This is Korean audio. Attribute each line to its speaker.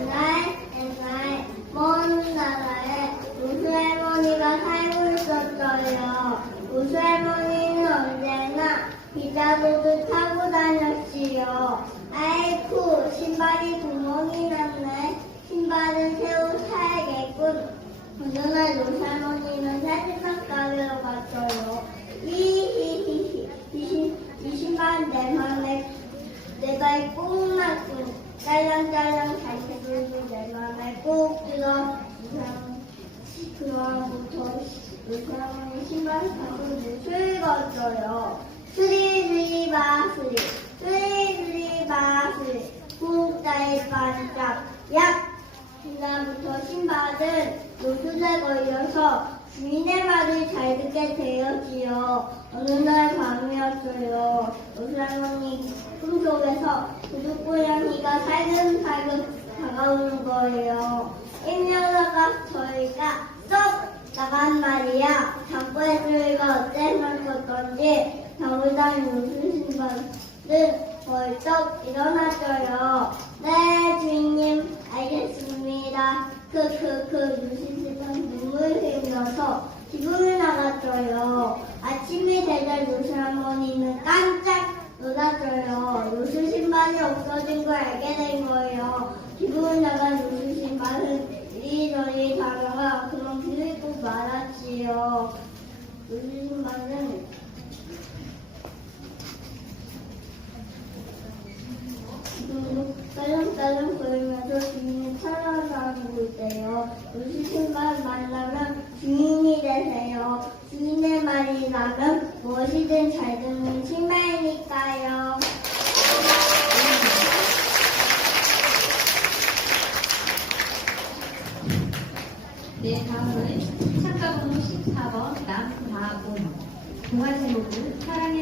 Speaker 1: 옛날 옛날 먼 나라에 우수 할머니가 살고 있었어요. 우수 할머니는 언제나 비자도도 타고 다녔지요. 아이쿠 신발이 구멍이 났네. 신발은 새로 사야겠군. 어느 날 우수 할머니는 사진학 가게로 갔어요. 히히히히 이, 신, 이 신발은 내 맘에 내 발이 꼭 맞고 짤랑짤랑 잘 들고 내 맘에 꼭 들어 의사원이 신발 사고 무술 걷어요 스리스리바 스리 스리스리바 스리 쿵따이 반짝 약 그다음부터 신발은 노숙에 걸려서 주인의 말을 잘 듣게 되었지요. 어느 날 밤이었어요. 노숙할머니 꿈속에서 고양이가 살금살금 다가오는 거예요. 임녀가 저희가 쏙 나간 말이야. 잠꼬의 소리가 어째서 컸던지 겨울단 노숙 신발은 벌떡 일어났어요. 네, 주인님, 알겠습니다. 크크크, 루시스는 눈물 흘려서 기분을 나갔어요. 아침이 되자 루시 할머니는 깜짝 놀랐어요. 루 시 신발이 없어진 걸 알게 된 거예요. 기분을 나간 루시 신발은 이리저리 다가가 그만 비웃고 말았지요. 신발은 지금 딸랑딸랑 거리면서 주인을 찾아다니고 있대요. 루시 신발 만나면 주인이 되세요. 주인의 말이 나면 무엇이든 잘 듣는 신발이니까요.
Speaker 2: 네, 다음은 참가번호 14번 남다운 동화 제목은 사랑의